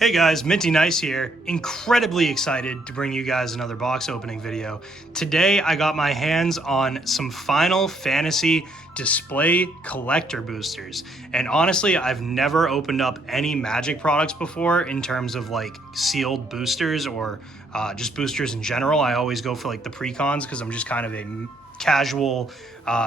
Hey guys, Minty Nice here. Incredibly excited to bring you guys another box opening video. Today I got my hands on some Final Fantasy display collector boosters. And honestly, I've never opened up any Magic products before in terms of like sealed boosters or just boosters in general. I always go for like the precons because I'm just kind of a casual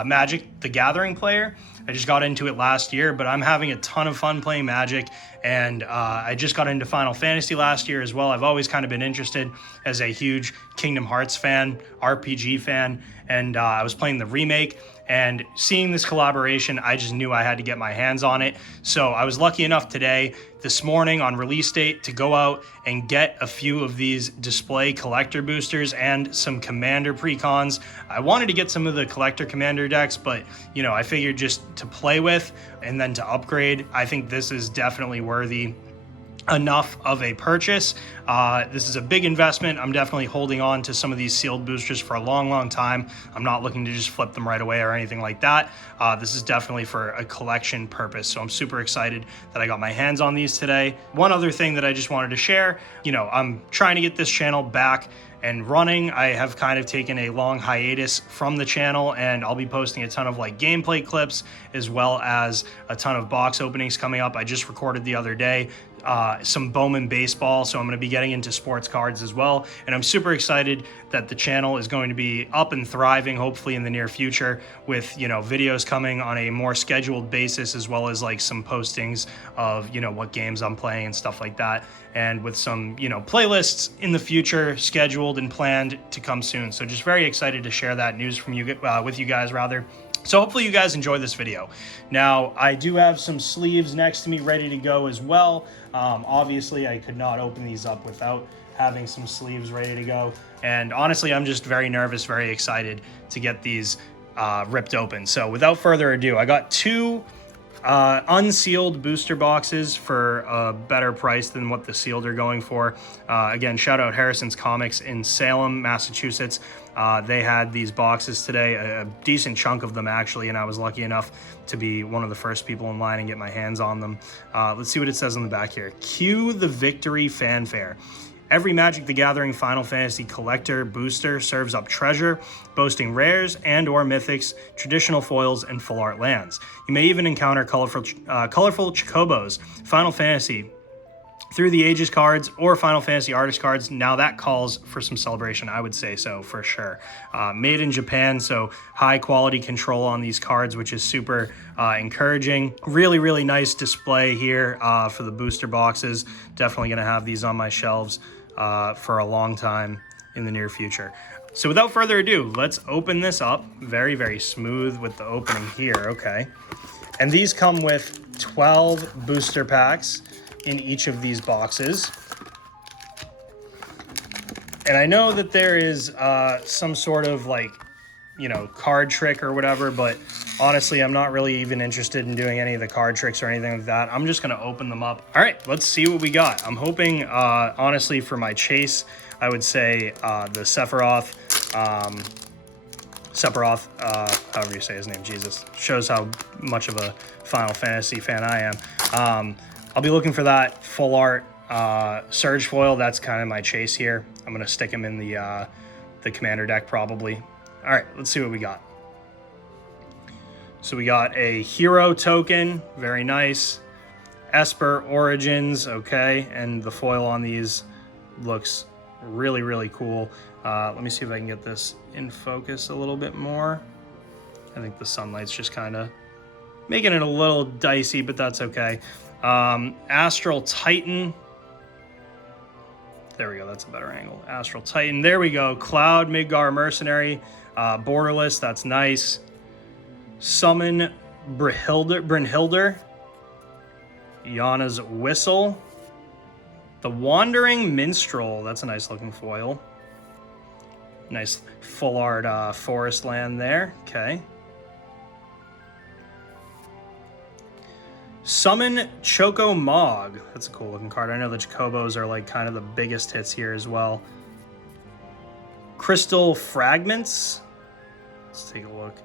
Magic the Gathering player. I just got into it last year, but I'm having a ton of fun playing Magic, and I just got into Final Fantasy last year as well. I've always kind of been interested as a huge Kingdom Hearts fan, RPG fan, and I was playing the remake, and seeing this collaboration, I just knew I had to get my hands on it. So I was lucky enough today, this morning on release date, to go out and get a few of these display collector boosters and some commander precons. I wanted to get some of the collector commander decks, but you know, I figured just to play with and then to upgrade, I think this is definitely worthy enough of a purchase. This is a big investment. I'm definitely holding on to some of these sealed boosters for a long time. I'm not looking to just flip them right away or anything like that. This is definitely for a collection purpose. So I'm super excited that I got my hands on these today. One other thing that I just wanted to share, you know, I'm trying to get this channel back and running. I have kind of taken a long hiatus from the channel, and I'll be posting a ton of like gameplay clips as well as a ton of box openings coming up. I just recorded the other day some Bowman baseball, so I'm going to be getting into sports cards as well, and I'm super excited that the channel is going to be up and thriving hopefully in the near future with, you know, videos coming on a more scheduled basis, as well as like some postings of, you know, what games I'm playing and stuff like that, and with some, you know, playlists in the future scheduled and planned to come soon. So just very excited to share that news from you with you guys rather. So hopefully you guys enjoy this video. Now, I do have some sleeves next to me ready to go as well. Obviously, I could not open these up without having some sleeves ready to go. And honestly, I'm just very nervous, very excited to get these ripped open. So without further ado, I got two unsealed booster boxes for a better price than what the sealed are going for. Again, shout out Harrison's Comics in Salem, Massachusetts. They had these boxes today, a decent chunk of them actually, and I was lucky enough to be one of the first people in line and get my hands on them. Let's see what it says on the back here. Cue the victory fanfare. Every Magic the Gathering Final Fantasy collector booster serves up treasure, boasting rares and or mythics, traditional foils, and full art lands. You may even encounter colorful Chocobos, Final Fantasy Through the Ages cards, or Final Fantasy Artist cards. Now that calls for some celebration, I would say so for sure. Made in Japan, so high quality control on these cards, which is super encouraging. Really nice display here for the booster boxes. Definitely gonna have these on my shelves for a long time in the near future. So without further ado, let's open this up. Very smooth with the opening here, okay. And these come with 12 booster packs in each of these boxes. And I know that there is some sort of like, you know, card trick or whatever, but honestly, I'm not really even interested in doing any of the card tricks or anything like that. I'm just gonna open them up. All right, let's see what we got. I'm hoping, honestly, for my chase, I would say the Sephiroth, however you say his name, Jesus. Shows how much of a Final Fantasy fan I am. I'll be looking for that full art Surge foil. That's kind of my chase here. I'm gonna stick him in the commander deck probably. All right, let's see what we got. So we got a hero token, very nice. Esper Origins, okay, and the foil on these looks really cool. Let me see if I can get this in focus a little bit more. I think the sunlight's just kind of making it a little dicey, but that's okay. Astral Titan. There we go, that's a better angle. Astral Titan, there we go. Cloud Midgar Mercenary, borderless, that's nice. Summon Brynhildr, Yana's Whistle, the Wandering Minstrel, that's a nice looking foil. Nice full art forest land there, okay. Summon Choco Mog. That's a cool looking card. I know the Chocobos are like kind of the biggest hits here as well. Crystal Fragments. Let's take a look.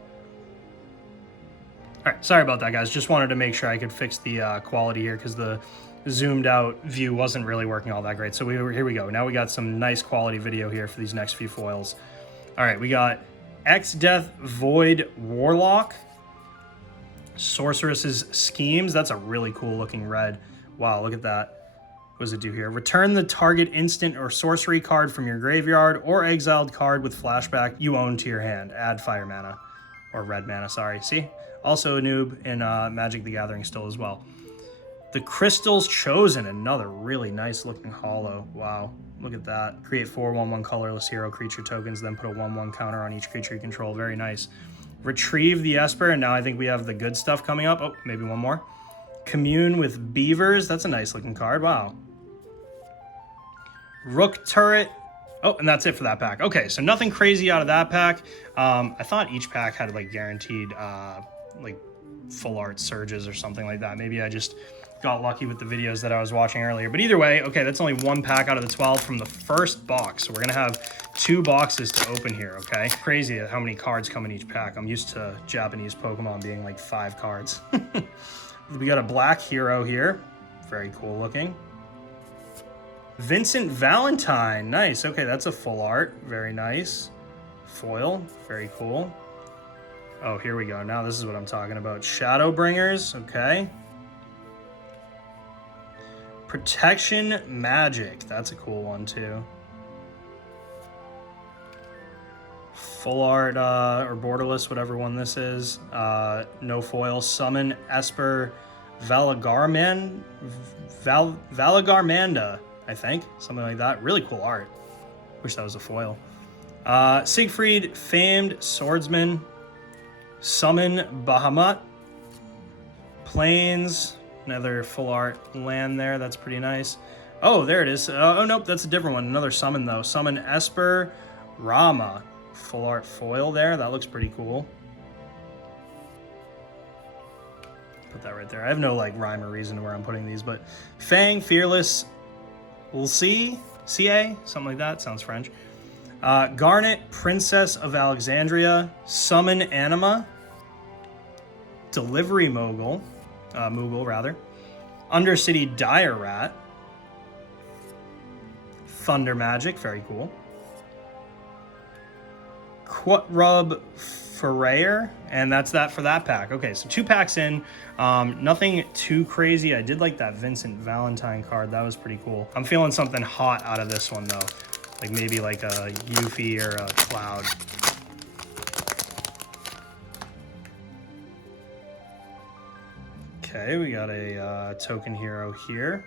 All right, sorry about that, guys. Just wanted to make sure I could fix the quality here because the zoomed out view wasn't really working all that great. So here we go. Now we got some nice quality video here for these next few foils. All right, we got X-Death Void Warlock. Sorceress's Schemes. That's a really cool looking red. Wow, look at that. What does it do here? Return the target instant or sorcery card from your graveyard or exiled card with flashback you own to your hand. Add fire mana. Or red mana, sorry. See? Also a noob in Magic the Gathering still as well. The Crystal's Chosen. Another really nice looking holo. Wow. Look at that. Create 4 1/1 colorless hero creature tokens, then put a 1/1 counter on each creature you control. Very nice. Retrieve the Esper, and now I think we have the good stuff coming up. Oh, maybe one more. Commune with Beavers. That's a nice looking card. Wow. Rook Turret. Oh, and that's it for that pack. Okay, so nothing crazy out of that pack. I thought each pack had like guaranteed like full art surges or something like that. Maybe I just got lucky with the videos that I was watching earlier. But either way, okay, that's only one pack out of the 12 from the first box. So we're gonna have 2 boxes to open here, okay? Crazy how many cards come in each pack. I'm used to Japanese Pokemon being like 5 cards. We got a black hero here. Very cool looking. Vincent Valentine. Nice. Okay, that's a full art. Very nice. Foil. Very cool. Oh, here we go. Now this is what I'm talking about. Shadowbringers. Okay. Protection Magic. That's a cool one too. Full art or borderless, whatever one this is. No foil. Summon Esper Valagarmanda, I think. Something like that. Really cool art. Wish that was a foil. Siegfried, Famed Swordsman. Summon Bahamut. Plains. Another full art land there. That's pretty nice. Oh, there it is. Oh, nope. That's a different one. Another summon, though. Summon Esper Rama. Full art foil there. That looks pretty cool. Put that right there. I have no like rhyme or reason to where I'm putting these, but Fang, Fearless, we'll see. CA, something like that. Sounds French. Garnet, Princess of Alexandria. Summon Anima. Delivery Moogle. Moogle, rather. Undercity Dire Rat. Thunder Magic, very cool. Quatrub Ferrer, and that's that for that pack. Okay, so 2 packs in. Nothing too crazy. I did like that Vincent Valentine card. That was pretty cool. I'm feeling something hot out of this one, though. Like maybe like a Yuffie or a Cloud. Okay, we got a token hero here.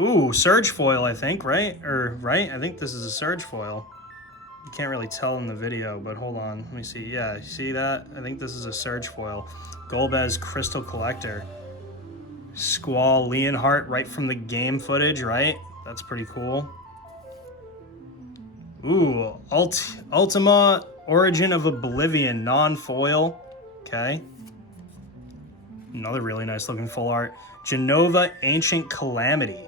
Ooh, Surge Foil, I think, right? Right? I think this is a Surge Foil. You can't really tell in the video, but hold on. Let me see. Yeah, you see that? I think this is a Surge Foil. Golbez Crystal Collector. Squall Leonhart right from the game footage, right? That's pretty cool. Ooh, Ultima Origin of Oblivion non-foil. Okay. Another really nice looking full art. Genova Ancient Calamity.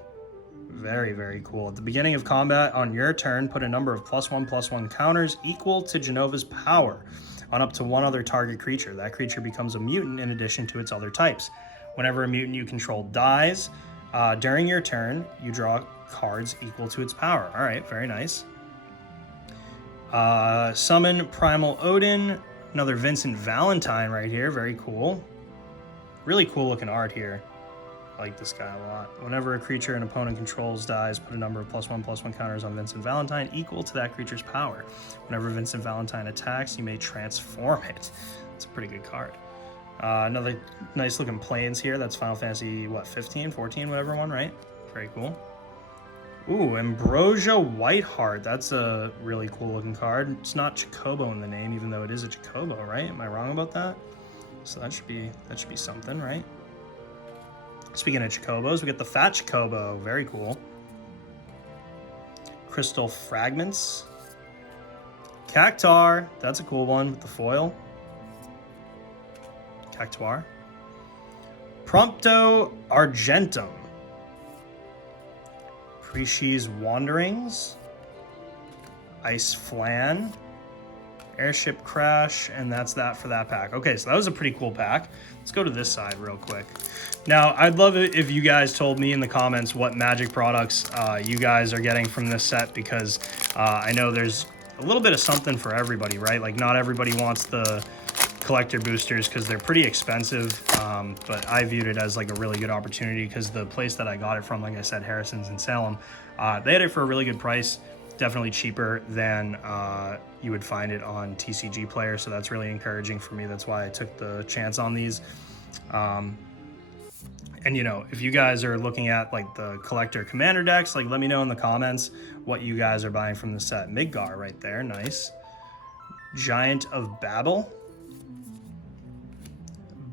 Very, very cool. At the beginning of combat on your turn, put a number of +1/+1 counters equal to Genova's power on up to one other target creature. That creature becomes a mutant in addition to its other types. Whenever a mutant you control dies, during your turn, you draw cards equal to its power. All right, very nice. Summon Primal Odin. Another Vincent Valentine right here. Very cool. Really cool looking art here. I like this guy a lot. Whenever a creature an opponent controls dies, put a number of +1/+1 counters on Vincent Valentine equal to that creature's power. Whenever Vincent Valentine attacks, you may transform it. It's a pretty good card. Another nice looking Plains here. That's Final Fantasy, what, 15, 14, whatever one, right? Very cool. Ooh, Ambrosia Whiteheart. That's a really cool looking card. It's not Chocobo in the name, even though it is a Chocobo, right? Am I wrong about that? So that should be something, right? Speaking of Chocobos, we get the Fat Chocobo. Very cool. Crystal Fragments. Cactuar. That's a cool one with the foil. Cactuar. Prompto Argentum. Preshi's Wanderings. Ice Flan. Airship Crash, and that's that for that pack. Okay, so that was a pretty cool pack. Let's go to this side real quick. Now, I'd love it if you guys told me in the comments what Magic products you guys are getting from this set, because I know there's a little bit of something for everybody, right? Like, not everybody wants the collector boosters because they're pretty expensive, but I viewed it as like a really good opportunity because the place that I got it from, like I said, Harrison's in Salem, they had it for a really good price, definitely cheaper than you would find it on TCG Player, so that's really encouraging for me. That's why I took the chance on these. And you know, if you guys are looking at like the collector commander decks, like let me know in the comments what you guys are buying from the set. Midgar right there, nice. Giant of Babel.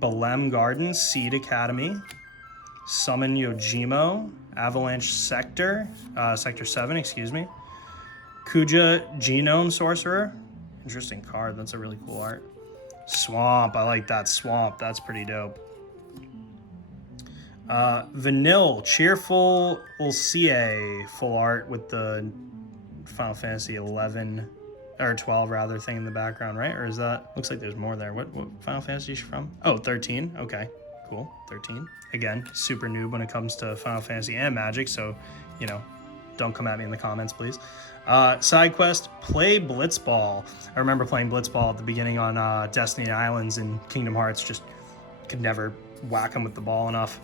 Belem Gardens, Seed Academy, Summon Yojimbo, Avalanche Sector, Sector 7, excuse me. Kuja Genome Sorcerer, interesting card, that's a really cool art. Swamp, I like that Swamp, that's pretty dope. Vanille, Cheerful Ulcie, full art with the Final Fantasy 11 or 12 rather thing in the background, right? Or is that, looks like there's more there. What Final Fantasy is she from? Oh, 13. Okay, cool. 13. Again, super noob when it comes to Final Fantasy and Magic, so, you know, don't come at me in the comments, please. Side quest, play Blitzball. I remember playing Blitzball at the beginning on Destiny Islands in Kingdom Hearts, just could never whack him with the ball enough.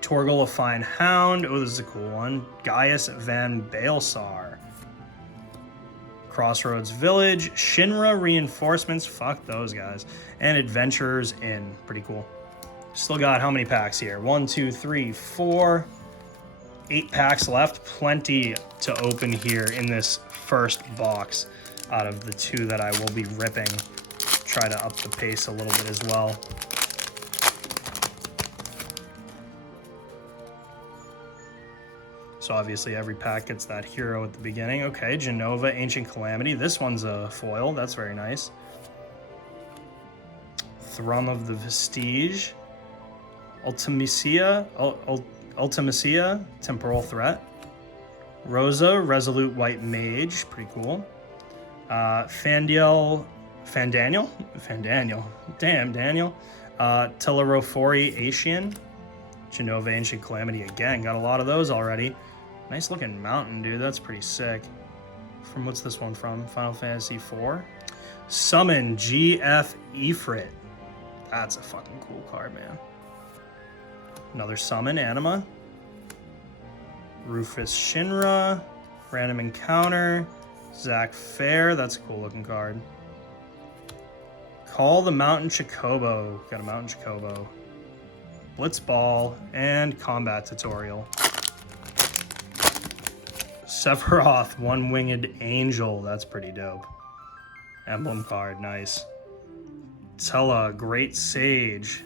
Torgal, a Fine Hound. Oh, this is a cool one. Gaius Van Baelsar. Crossroads Village, Shinra Reinforcements, fuck those guys, and Adventurers Inn, pretty cool. Still got how many packs here? 1, 2, 3, 4, 8 packs left. Plenty to open here in this first box out of the 2 that I will be ripping. Try to up the pace a little bit as well. So obviously every pack gets that hero at the beginning. Okay, Genova, Ancient Calamity. This one's a foil. That's very nice. Thrum of the Vestige. Ultimacia, Temporal Threat. Rosa, Resolute White Mage. Pretty cool. Fandaniel. Damn, Daniel. Telerofori Asian. Genova, Ancient Calamity again. Got a lot of those already. Nice looking mountain, dude. That's pretty sick. From what's this one from? Final Fantasy IV? Summon GF Ifrit. That's a fucking cool card, man. Another Summon Anima. Rufus Shinra. Random Encounter. Zack Fair. That's a cool looking card. Call the Mountain Chocobo. Got a Mountain Chocobo. Blitzball and Combat Tutorial. Sephiroth, One-Winged Angel. That's pretty dope. Emblem card, nice. Tella, Great Sage.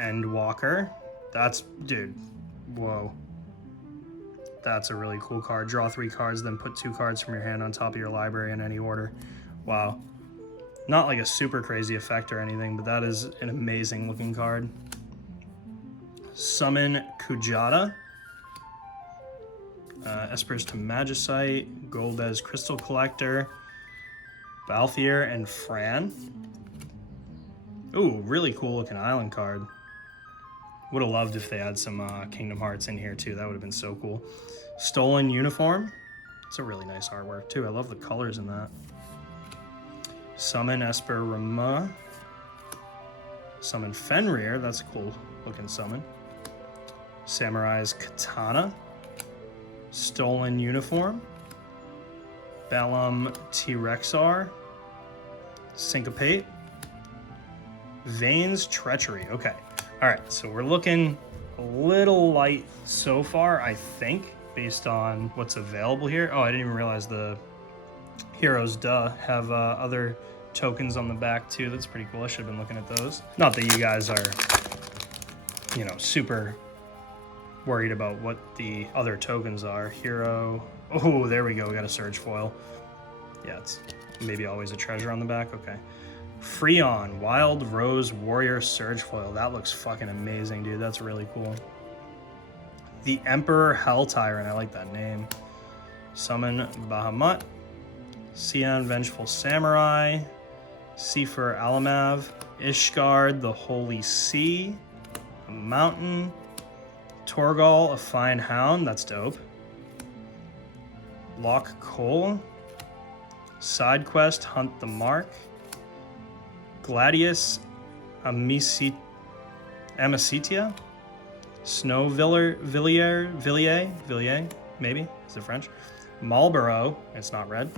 Endwalker. That's, dude, whoa. That's a really cool card. Draw 3 cards, then put 2 cards from your hand on top of your library in any order. Wow. Not like a super crazy effect or anything, but that is an amazing looking card. Summon Kujata. Espers to Magicite, Golbez Crystal Collector, Balthier, and Fran. Ooh, really cool looking island card. Would have loved if they had some Kingdom Hearts in here too. That would have been so cool. Stolen Uniform. It's a really nice artwork too. I love the colors in that. Summon Esper Rama. Summon Fenrir. That's a cool looking summon. Samurai's Katana. Stolen Uniform. Balam T-Rexar. Syncopate. Vane's Treachery. Okay. All right, so we're looking a little light so far, I think, based on what's available here. Oh, I didn't even realize the heroes, have other tokens on the back too. That's pretty cool. I should have been looking at those. Not that you guys are, you know, super worried about what the other tokens are. Hero. Oh, there we go. We got a Surge foil. Yeah, it's maybe always a treasure on the back. Okay. Freon, Wild Rose Warrior Surge foil. That looks fucking amazing, dude. That's really cool. The Emperor Hell Tyrant. I like that name. Summon Bahamut. Xian, Vengeful Samurai. Sefer Alamav. Ishgard, the Holy Sea. A Mountain. Torgal, a Fine Hound. That's dope. Lock Cole. Side Quest, Hunt the Mark. Gladius, Amicitia. Snow Villiers, maybe. Is it French? Marlborough, it's not red.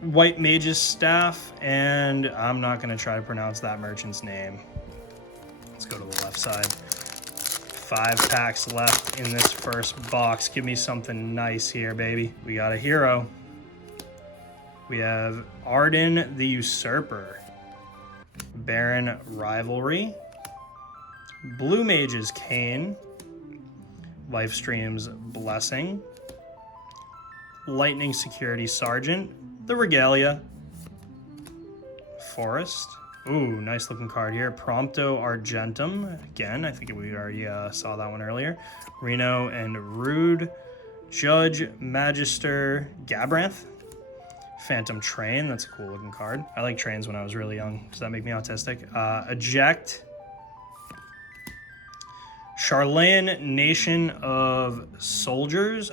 White Mage's Staff, and I'm not going to try to pronounce that merchant's name. Let's go to the left side. 5 packs left in this first box. Give me something nice here, baby. We got a hero. We have Arden the Usurper. Baron Rivalry. Blue Mage's Cane. Lifestream's Blessing. Lightning Security Sergeant. The Regalia. Forest. Ooh, nice looking card here. Prompto Argentum. Again, I think we already saw that one earlier. Reno and Rude. Judge Magister Gabranth. Phantom Train. That's a cool looking card. I like trains when I was really young. Does that make me autistic? Eject. Charlayan Nation of Scholars.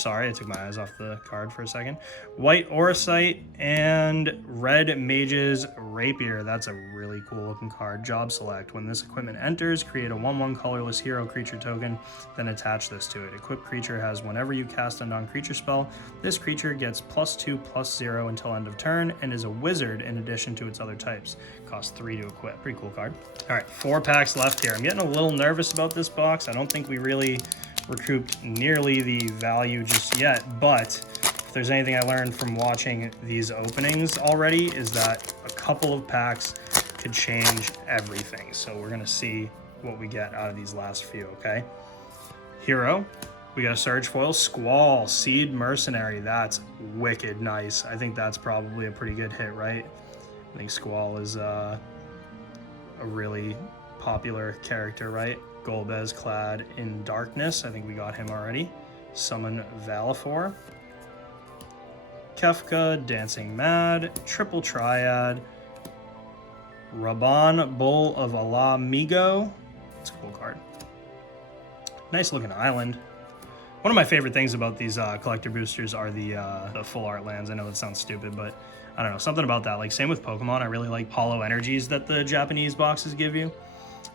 Sorry, I took my eyes off the card for a second. White Orosite and Red Mage's Rapier. That's a really cool looking card. Job select. When this equipment enters, create a 1/1 colorless hero creature token, then attach this to it. Equipped creature has whenever you cast a non-creature spell, this creature gets +2/+0 until end of turn and is a wizard in addition to its other types. Costs 3 to equip. Pretty cool card. All right, 4 packs left here. I'm getting a little nervous about this box. I don't think we really recouped nearly the value just yet, but if there's anything I learned from watching these openings already is that a couple of packs could change everything. So we're gonna see what we get out of these last few, okay? Hero, we got a Surge Foil. Squall, Seed Mercenary. That's wicked nice. I think that's probably a pretty good hit, right? I think Squall is a really popular character, right? Golbez clad in darkness. I think we got him already. Summon Valifor. Kefka, Dancing Mad. Triple Triad. Raban, Bull of Allah Migo. That's a cool card. Nice looking island. One of my favorite things about these collector boosters are the full art lands. I know that sounds stupid, but I don't know, something about that. Like, same with Pokemon. I really like hollow energies that the Japanese boxes give you.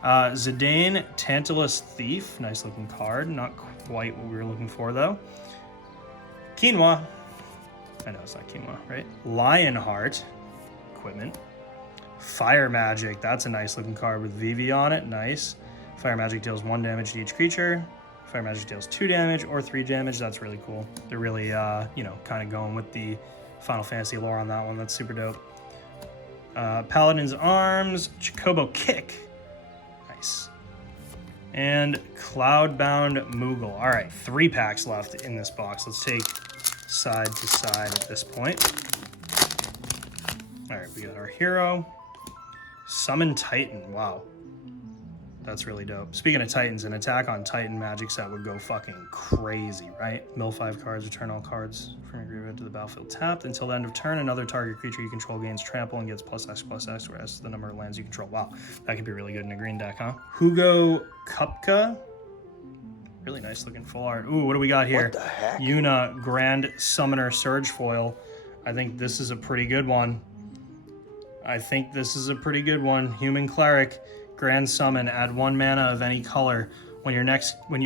Zidane, Tantalus Thief. Nice looking card. Not quite what we were looking for, though. Quinoa. I know it's not quinoa, right? Lionheart. Equipment. Fire Magic. That's a nice looking card with VV on it. Nice. Fire Magic deals 1 damage to each creature. Fire Magic deals 2 damage or 3 damage. That's really cool. They're really, you know, kind of going with the Final Fantasy lore on that one. That's super dope. Paladin's Arms. Chocobo Kick. Nice. And Cloudbound Moogle. All right, 3 packs left in this box. Let's take side to side at this point. All right, we got our hero. Summon Titan. Wow. That's really dope. Speaking of Titans, an Attack on Titan magic set would go fucking crazy, right? Mill 5 cards, return all cards from your graveyard to the battlefield tapped. Until the end of turn, another target creature you control gains trample and gets +X/+X, whereas the number of lands you control. Wow, that could be really good in a green deck, huh? Hugo Kupka. Really nice looking full art. Ooh, what do we got here? What the heck? Yuna, Grand Summoner Surge Foil. I think this is a pretty good one. Human Cleric. Grand Summon, add 1 mana of any color. When you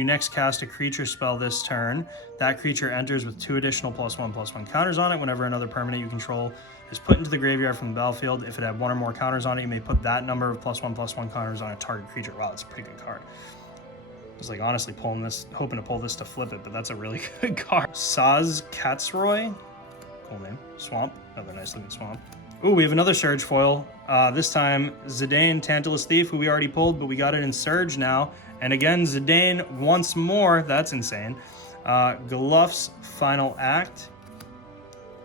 next cast a creature spell this turn, that creature enters with 2 additional +1/+1 counters on it. Whenever another permanent you control is put into the graveyard from the battlefield, if it had 1 or more counters on it, you may put that number of +1/+1 counters on a target creature. Wow, that's a pretty good card. I was like honestly hoping to pull this to flip it, but that's a really good card. Saz Katsroy, cool name. Swamp, another nice looking swamp. Ooh, we have another Surge Foil. This time, Zidane, Tantalus Thief, who we already pulled, but we got it in Surge now. And again, Zidane once more. That's insane. Gluff's Final Act.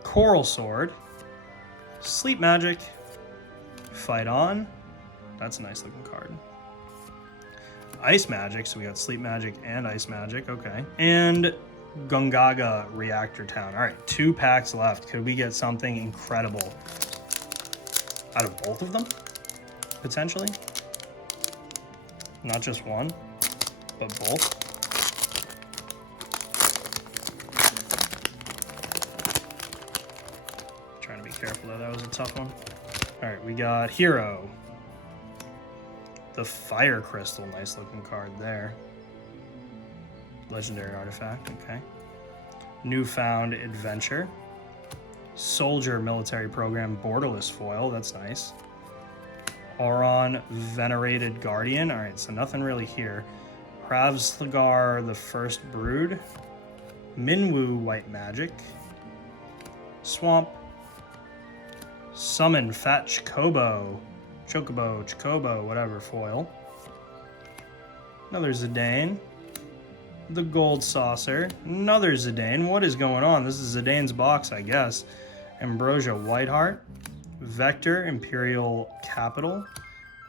Coral Sword. Sleep Magic. Fight On. That's a nice looking card. Ice Magic. So we got Sleep Magic and Ice Magic. Okay. And Gongaga Reactor Town. All right, 2 packs left. Could we get something incredible out of both of them, potentially? Not just one, but both. Trying to be careful though, that was a tough one. All right, we got Hero. The Fire Crystal, nice looking card there. Legendary artifact, okay. Newfound Adventure. Soldier Military Program Borderless foil, that's nice. Auron Venerated Guardian, all right, so nothing really here. Ravsligar the First Brood. Minwu White Magic. Swamp. Summon Fat Chocobo, whatever foil. Another Zidane. The Gold Saucer. Another Zidane. What is going on? This is Zidane's box, I guess. Ambrosia Whiteheart. Vector Imperial Capital.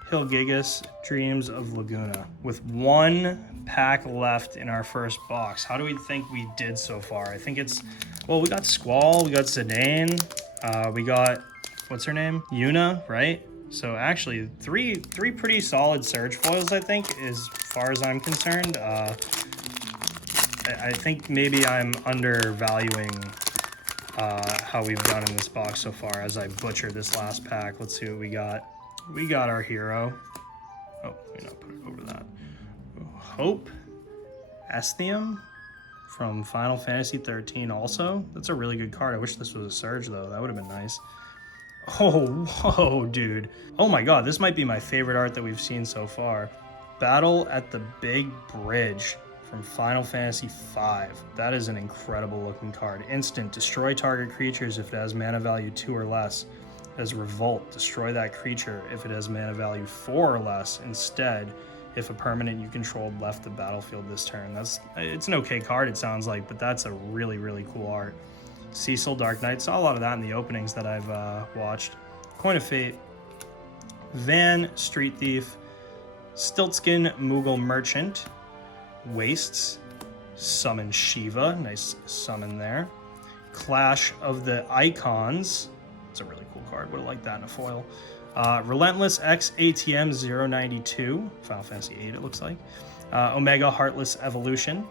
Hilgigas Dreams of Laguna. With 1 pack left in our first box. How do we think we did so far? I think it's, well, we got Squall, we got Zidane, we got, what's her name? Yuna, right? So actually, three pretty solid Surge foils, I think, as far as I'm concerned. I think maybe I'm undervaluing how we've done in this box so far as I butcher this last pack. Let's see what we got. We got our hero. Oh, let me not put it over that. Hope Esthium from Final Fantasy 13 also. That's a really good card. I wish this was a Surge though. That would have been nice. Oh, whoa, dude. Oh my god, this might be my favorite art that we've seen so far. Battle at the Big Bridge from Final Fantasy V. That is an incredible looking card. Instant, destroy target creatures if it has mana value 2 or less. As Revolt, destroy that creature if it has mana value 4 or less. Instead, if a permanent you controlled left the battlefield this turn. It's an okay card, it sounds like, but that's a really, really cool art. Cecil Dark Knight, saw a lot of that in the openings that I've watched. Coin of Fate. Van Street Thief. Stiltskin Moogle Merchant. Wastes. Summon Shiva, nice summon there. Clash of the Icons. It's a really cool card, would have liked that in a foil. Relentless X ATM 092, Final Fantasy VIII it looks like. Omega Heartless Evolution,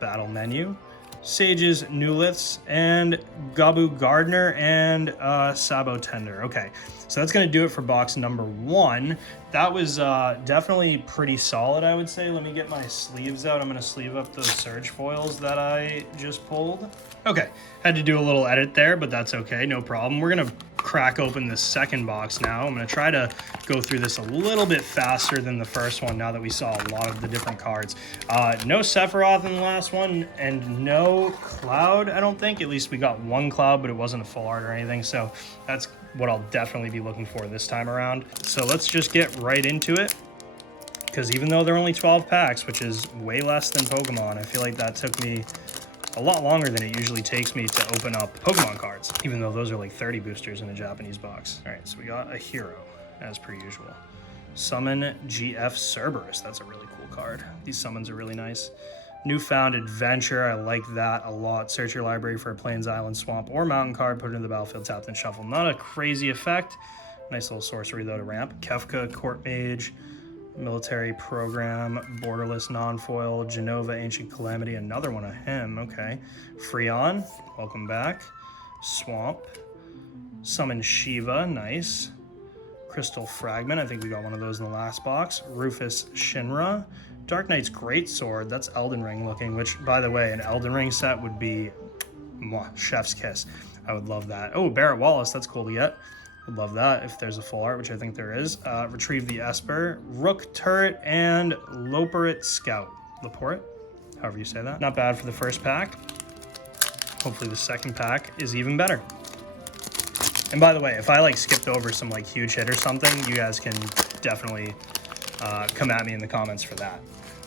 Battle Menu. Sage's Newliths, and Gabu Gardener, and Sabo Tender. Okay, so that's going to do it for box number 1. That was definitely pretty solid, I would say. Let me get my sleeves out. I'm going to sleeve up those Surge foils that I just pulled. Okay, had to do a little edit there, but that's okay, no problem. We're going to crack open this second box now. I'm going to try to go through this a little bit faster than the first one now that we saw a lot of the different cards. No Sephiroth in the last one, and no Cloud, I don't think. At least we got 1 Cloud, but it wasn't a full art or anything, so that's what I'll definitely be looking for this time around. So let's just get right into it, because even though they're only 12 packs, which is way less than Pokemon, I feel like that took me a lot longer than it usually takes me to open up Pokemon cards, even though those are like 30 boosters in a Japanese box. All right, so we got a hero, as per usual. Summon GF Cerberus, that's a really cool card. These summons are really nice. Newfound Adventure, I like that a lot. Search your library for a Plains, Island, Swamp, or Mountain card, put it in the battlefield, tapped and shuffle. Not a crazy effect. Nice little sorcery though to ramp. Kefka, Court Mage, Military Program, Borderless Non-Foil, Genova, Ancient Calamity, another one of him, okay. Freon, welcome back. Swamp, Summon Shiva, nice. Crystal Fragment, I think we got one of those in the last box. Rufus Shinra, Dark Knight's Greatsword, that's Elden Ring looking, which, by the way, an Elden Ring set would be chef's kiss. I would love that. Oh, Barrett Wallace, that's cool to get. Would love that if there's a full art, which I think there is. Retrieve the Esper, Rook Turret, and Loporrit Scout. Loporrit, however you say that. Not bad for the first pack. Hopefully the second pack is even better. And by the way, if I like skipped over some like huge hit or something, you guys can definitely come at me in the comments for that.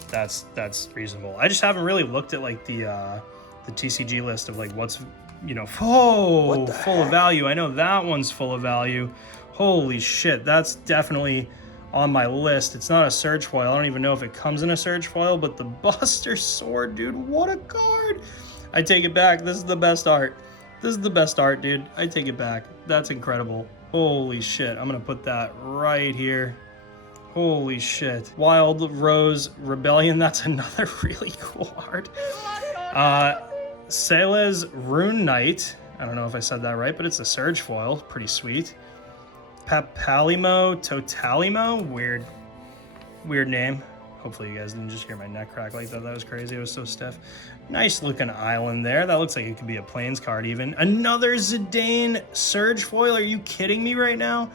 That's reasonable. I just haven't really looked at like the TCG list of like what's, you know, full of value. I know that one's full of value. Holy shit, that's definitely on my list. It's not a Surge foil. I don't even know if it comes in a Surge foil, but the Buster Sword, dude, what a card. I take it back. This is the best art. This is the best art, dude. I take it back. That's incredible. Holy shit. I'm gonna put that right here. Holy shit. Wild Rose Rebellion. That's another really cool art. Sele's Rune Knight. I don't know if I said that right, but it's a Surge foil. Pretty sweet. Papalimo Totalimo. Weird name. Hopefully you guys didn't just hear my neck crack like that. That was crazy. It was so stiff. Nice looking island there. That looks like it could be a Plains card even. Another Zidane Surge foil. Are you kidding me right now?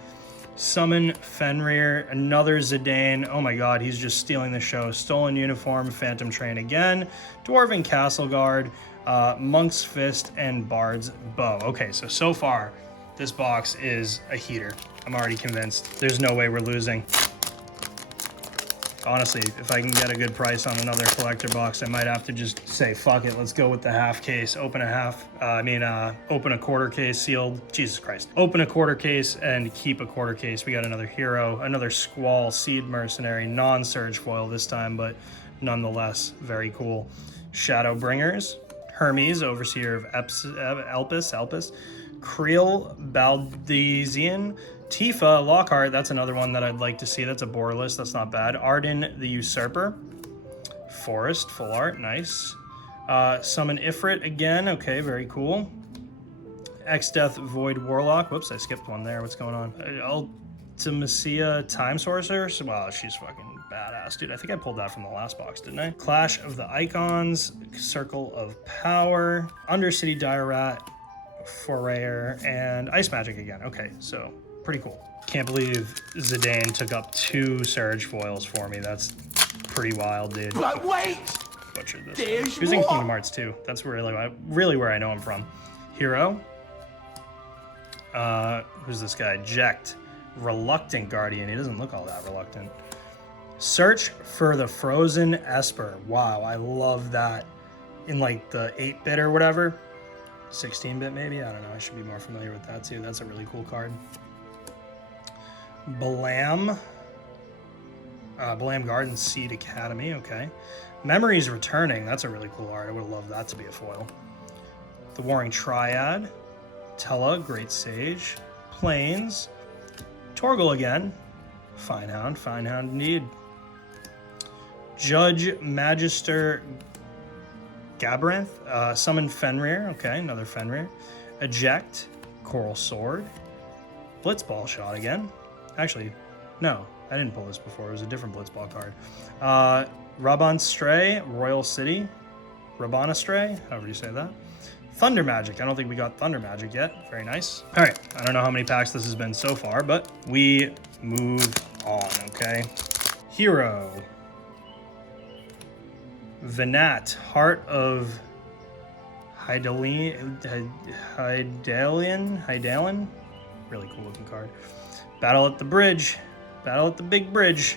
Summon Fenrir. Another Zidane. Oh my god, he's just stealing the show. Stolen Uniform, Phantom Train again. Dwarven Castle Guard, Monk's Fist, and Bard's Bow. Okay, so far, this box is a heater. I'm already convinced. There's no way we're losing. Honestly, if I can get a good price on another collector box, I might have to just say, fuck it, let's go with the half case. Open a quarter case sealed. Jesus Christ. Open a quarter case and keep a quarter case. We got another hero, another Squall Seed Mercenary, non-Surge foil this time, but nonetheless, very cool. Shadowbringers, Hermes, Overseer of Elpis, Creel Baldezian, Tifa, Lockhart, that's another one that I'd like to see. That's a Borderless, that's not bad. Arden the Usurper. Forest, full art, nice. Summon Ifrit again, okay, very cool. X-Death Void Warlock. Whoops, I skipped one there. What's going on? Ultimacia Time Sorcerer. Wow, she's fucking badass, dude. I think I pulled that from the last box, didn't I? Clash of the Icons, Circle of Power, Undercity Dire Rat, Forayer, and Ice Magic again. Okay, so pretty cool. Can't believe Zidane took up 2 Surge foils for me. That's pretty wild, dude. But wait! Butchered this. He was in Kingdom Hearts 2. That's really where I know him from. Hero. Who's this guy? Jekt. Reluctant Guardian. He doesn't look all that reluctant. Search for the Frozen Esper. Wow, I love that. In like the 8-bit or whatever. 16-bit maybe? I don't know. I should be more familiar with that too. That's a really cool card. Balam. Balam Garden Seed Academy. Okay. Memories Returning. That's a really cool art. I would love that to be a foil. The Warring Triad. Tella, Great Sage. Plains. Torgal again. Finehound indeed. Judge Magister Gabaranth. Summon Fenrir. Okay, another Fenrir. Eject. Coral Sword. Blitzball Shot again. Actually, no, I didn't pull this before. It was a different Blitzball card. Raban Stray, Royal City. Rabana Stray, however you say that. Thunder Magic. I don't think we got Thunder Magic yet. Very nice. All right, I don't know how many packs this has been so far, but we move on, okay? Hero. Venat, Heart of Hydaelyn. Really cool looking card. Battle at the Bridge. Battle at the Big Bridge.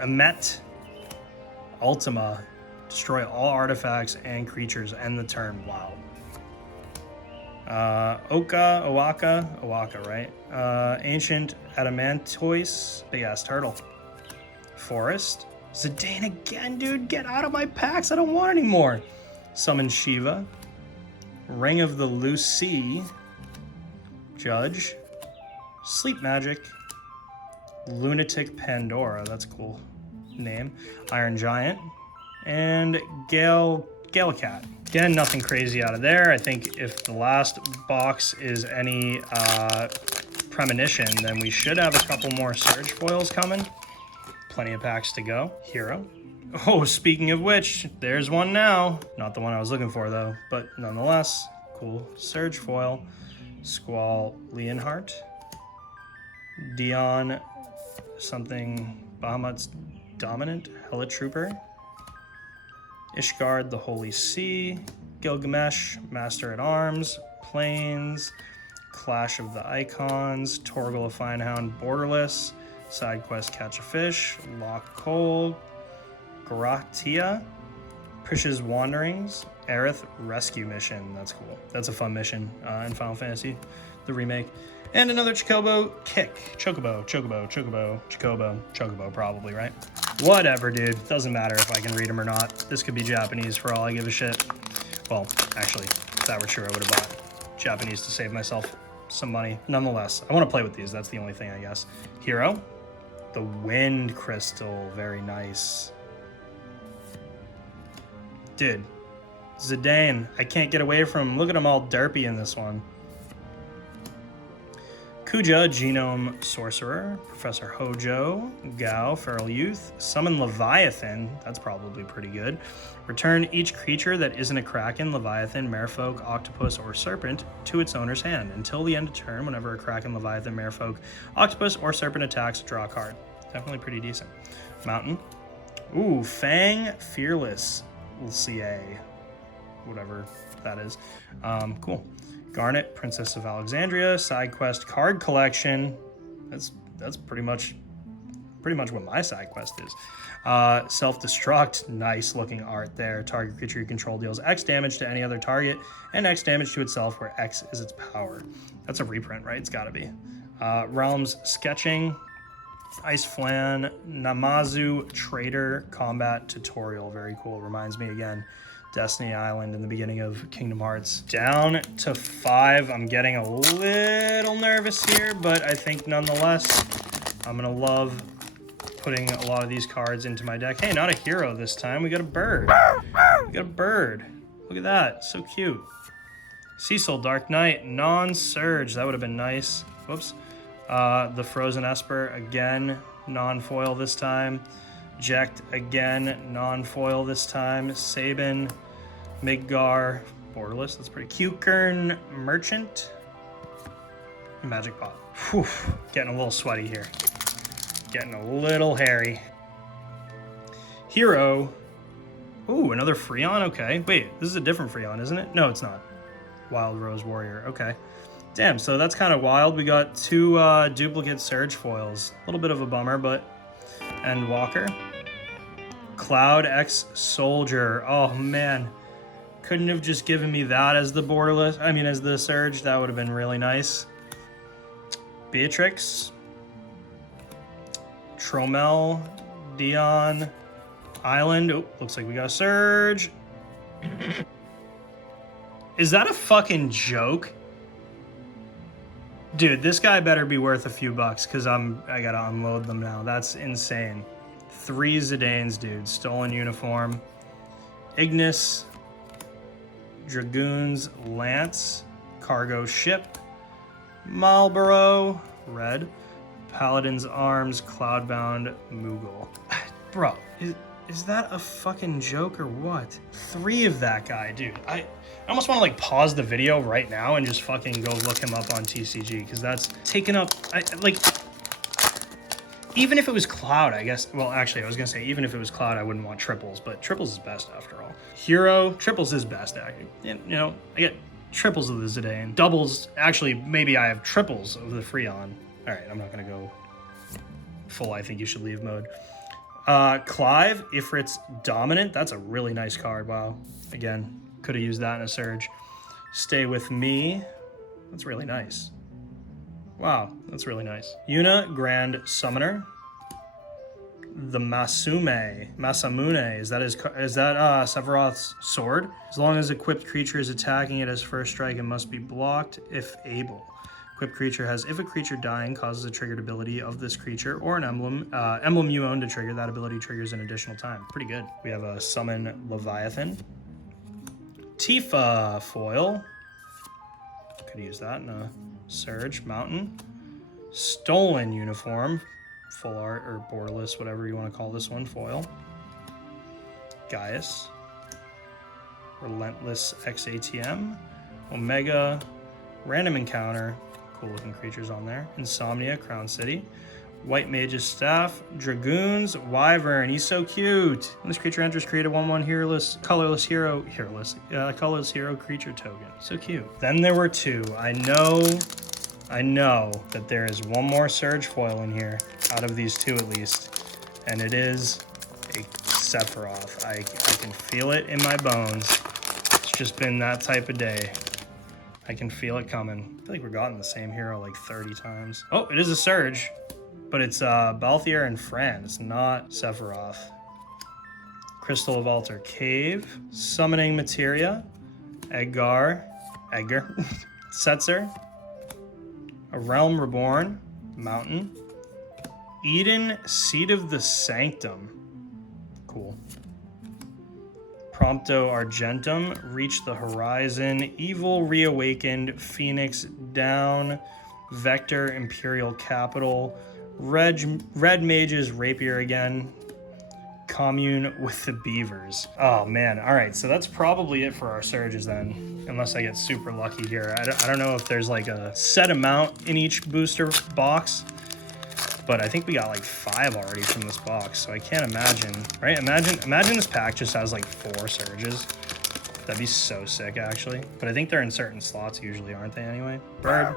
Amet. Ultima. Destroy all artifacts and creatures. End the turn. Wow. Owaka, right? Ancient Adamantoise. Big ass turtle. Forest. Zidane again, dude. Get out of my packs. I don't want any more. Summon Shiva. Ring of the Loose Sea. Judge. Sleep Magic. Lunatic Pandora. That's a cool name. Iron Giant. And Galacat. Again, nothing crazy out of there. I think if the last box is any premonition, then we should have a couple more Surge foils coming. Plenty of packs to go. Hero. Oh, speaking of which, there's one now. Not the one I was looking for, though, but nonetheless, cool Surge foil. Squall Leonhardt. Dion something Bahamut's Dominant. Hella Trooper. Ishgard the Holy Sea. Gilgamesh, Master at Arms. Plains. Clash of the Icons. Torgal of Finehound, Borderless. Side quest Catch a Fish. Lock Coal. Gratia. Prish's Wanderings. Aerith Rescue Mission. That's cool. That's a fun mission in Final Fantasy. the remake. And another Chocobo Kick. Chocobo probably, right? Whatever, dude. Doesn't matter if I can read them or not. This could be Japanese for all I give a shit. Well, actually, if that were true, I would have bought Japanese to save myself some money. Nonetheless, I want to play with these. That's the only thing, I guess. Hero. The Wind Crystal. Very nice. Dude. Zidane. I can't get away from him. Look at him all derpy in this one. Kuja, Genome Sorcerer. Professor Hojo. Gao, Feral Youth. Summon Leviathan. That's probably pretty good. Return each creature that isn't a Kraken, Leviathan, Merfolk, Octopus, or Serpent to its owner's hand. Until the end of turn, whenever a Kraken, Leviathan, Merfolk, Octopus, or Serpent attacks, draw a card. Definitely pretty decent. Mountain. Ooh, Fang Fearless. LCA. Whatever that is. Cool. Garnet, Princess of Alexandria, side quest, card collection. That's pretty much what my side quest is. Self-destruct, nice looking art there. Target creature you control deals X damage to any other target and X damage to itself where X is its power. That's a reprint, right? It's gotta be. Realms sketching, Ice Flan, Namazu Trader Combat Tutorial. Very cool. Reminds me again. Destiny Island in the beginning of Kingdom Hearts. Down to 5. I'm getting a little nervous here, but I think nonetheless, I'm gonna love putting a lot of these cards into my deck. Hey, not a hero this time. We got a bird. We got a bird. Look at that. So cute. Cecil, Dark Knight, non-surge. That would have been nice. Whoops. The Frozen Esper, again, non-foil this time. Jekt, again, non-foil this time. Sabin, Midgar, borderless, that's pretty cute. Kern, Merchant, Magic Pot. Whew, getting a little sweaty here. Getting a little hairy. Hero. Ooh, another Freon, okay. Wait, this is a different Freon, isn't it? No, it's not. Wild Rose Warrior, okay. Damn, so that's kind of wild. We got 2 duplicate Surge foils. A little bit of a bummer, but... And Walker. Cloud X Soldier. Oh, man. Couldn't have just given me that as the borderless. I mean, as the Surge. That would have been really nice. Beatrix. Tromel. Dion. Island. Oh, looks like we got a Surge. Is that a fucking joke? Dude, this guy better be worth a few bucks because I gotta unload them now. That's insane. 3 Zidanes, dude. Stolen Uniform. Ignis. Dragoons. Lance. Cargo Ship. Marlboro. Red. Paladin's Arms. Cloudbound. Moogle. Bro, is that a fucking joke or what? 3 of that guy, dude. I almost want to like pause the video right now and just fucking go look him up on TCG because that's taken up, even if it was Cloud, I guess, well, actually, I was going to say, even if it was Cloud, I wouldn't want triples, but triples is best after all. Hero, triples is best, actually. You know, I get triples of the Zidane. Doubles, actually, maybe I have triples of the Freon. All right, I'm not going to go full I think you should leave mode. Clive, Ifrit's Dominant. That's a really nice card, wow. Again, could have used that in a Surge. Stay With Me. That's really nice. Wow, that's really nice. Yuna, Grand Summoner. The Masamune, is that Sephiroth's sword? As long as equipped creature is attacking it as first strike, it must be blocked if able. Equipped creature has, if a creature dying causes a triggered ability of this creature or an emblem you own to trigger, that ability triggers an additional time. Pretty good. We have a Summon Leviathan. Tifa foil. Could use that in a Surge. Mountain. Stolen Uniform. Full art or borderless, whatever you want to call this one. Foil. Gaius. Relentless XATM. Omega. Random Encounter. Cool looking creatures on there. Insomnia, Crown City. White Mage's Staff. Dragoons, Wyvern. He's so cute. When this creature enters, create a 1/1 colorless hero creature token. So cute. Then there were 2. I know that there is one more Surge foil in here, out of these 2 at least, and it is a Sephiroth. I can feel it in my bones. It's just been that type of day. I can feel it coming. I feel like we've gotten the same hero like 30 times. Oh, it is a Surge, but it's Balthier and Fran. It's not Sephiroth. Crystal of Altar Cave. Summoning Materia. Edgar. Setzer. A Realm Reborn. Mountain. Eden, Seed of the Sanctum. Cool. Prompto Argentum, Reach the Horizon, Evil Reawakened, Phoenix Down, Vector Imperial Capital, Red Mage's Rapier again, Commune with the Beavers. Oh man, all right, so that's probably it for our surges then, unless I get super lucky here. I don't know if there's like a set amount in each booster box, but I think we got like 5 already from this box, so I can't imagine, right? Imagine this pack just has like 4 surges. That'd be so sick, actually. But I think they're in certain slots usually, aren't they, anyway? Bird.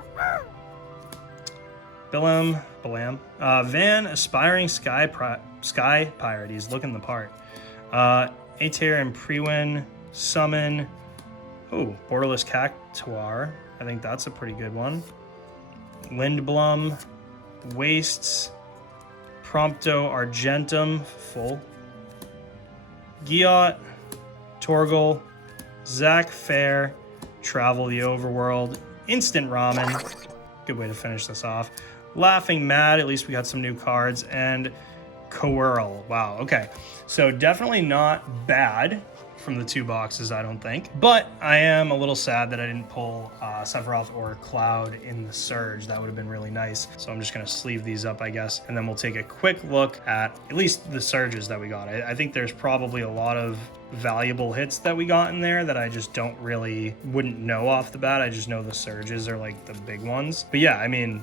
Bilam. Van, Aspiring Sky Pirate. He's looking the part. Aether and Prewin. Summon. Oh, Borderless Cactuar. I think that's a pretty good one. Lindblum. Wastes, Prompto Argentum, full. Giot, Torgal, Zac Fair, Travel the Overworld, Instant Ramen. Good way to finish this off. Laughing Mad, at least we got some new cards, and Coeurl. Wow, okay. So definitely not bad from the 2 boxes, I don't think. But I am a little sad that I didn't pull Sephiroth or Cloud in the Surge. That would have been really nice. So I'm just gonna sleeve these up, I guess, and then we'll take a quick look at least the Surges that we got. I think there's probably a lot of valuable hits that we got in there that I just wouldn't know off the bat. I just know the Surges are like the big ones. But yeah, I mean,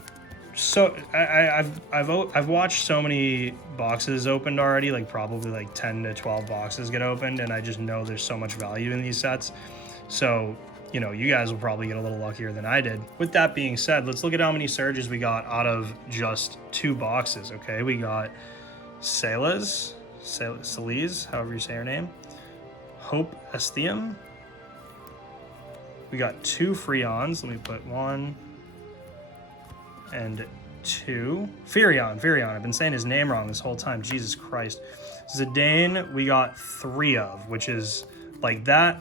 so I've watched so many boxes opened already, like probably like 10 to 12 boxes get opened, and I just know there's so much value in these sets. So, you know, you guys will probably get a little luckier than I did. With that being said, let's look at how many Surges we got out of just 2 boxes, okay? We got Celise, however you say her name. Hope Estium. We got 2 Freons. Let me put 1 and 2. Firion. I've been saying his name wrong this whole time. Jesus Christ. Zidane, we got 3 of, which is like that.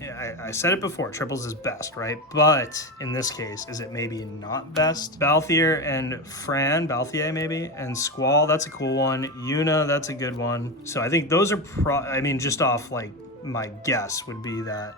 I said it before, triples is best, right? But in this case, is it maybe not best? Balthier and Balthier maybe, and Squall, that's a cool one. Yuna, that's a good one. So I think those are, just off like my guess would be that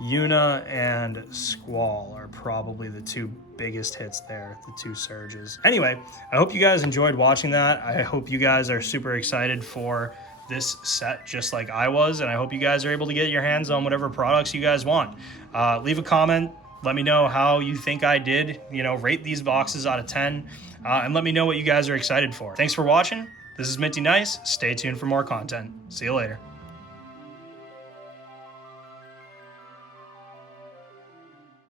Yuna and Squall are probably the 2 biggest hits there, the 2 Surges. Anyway, I hope you guys enjoyed watching that. I hope you guys are super excited for this set just like I was, and I hope you guys are able to get your hands on whatever products you guys want. Leave a comment. Let me know how you think I did. You know, rate these boxes out of 10, and let me know what you guys are excited for. Thanks for watching. This is Minty Nice. Stay tuned for more content. See you later.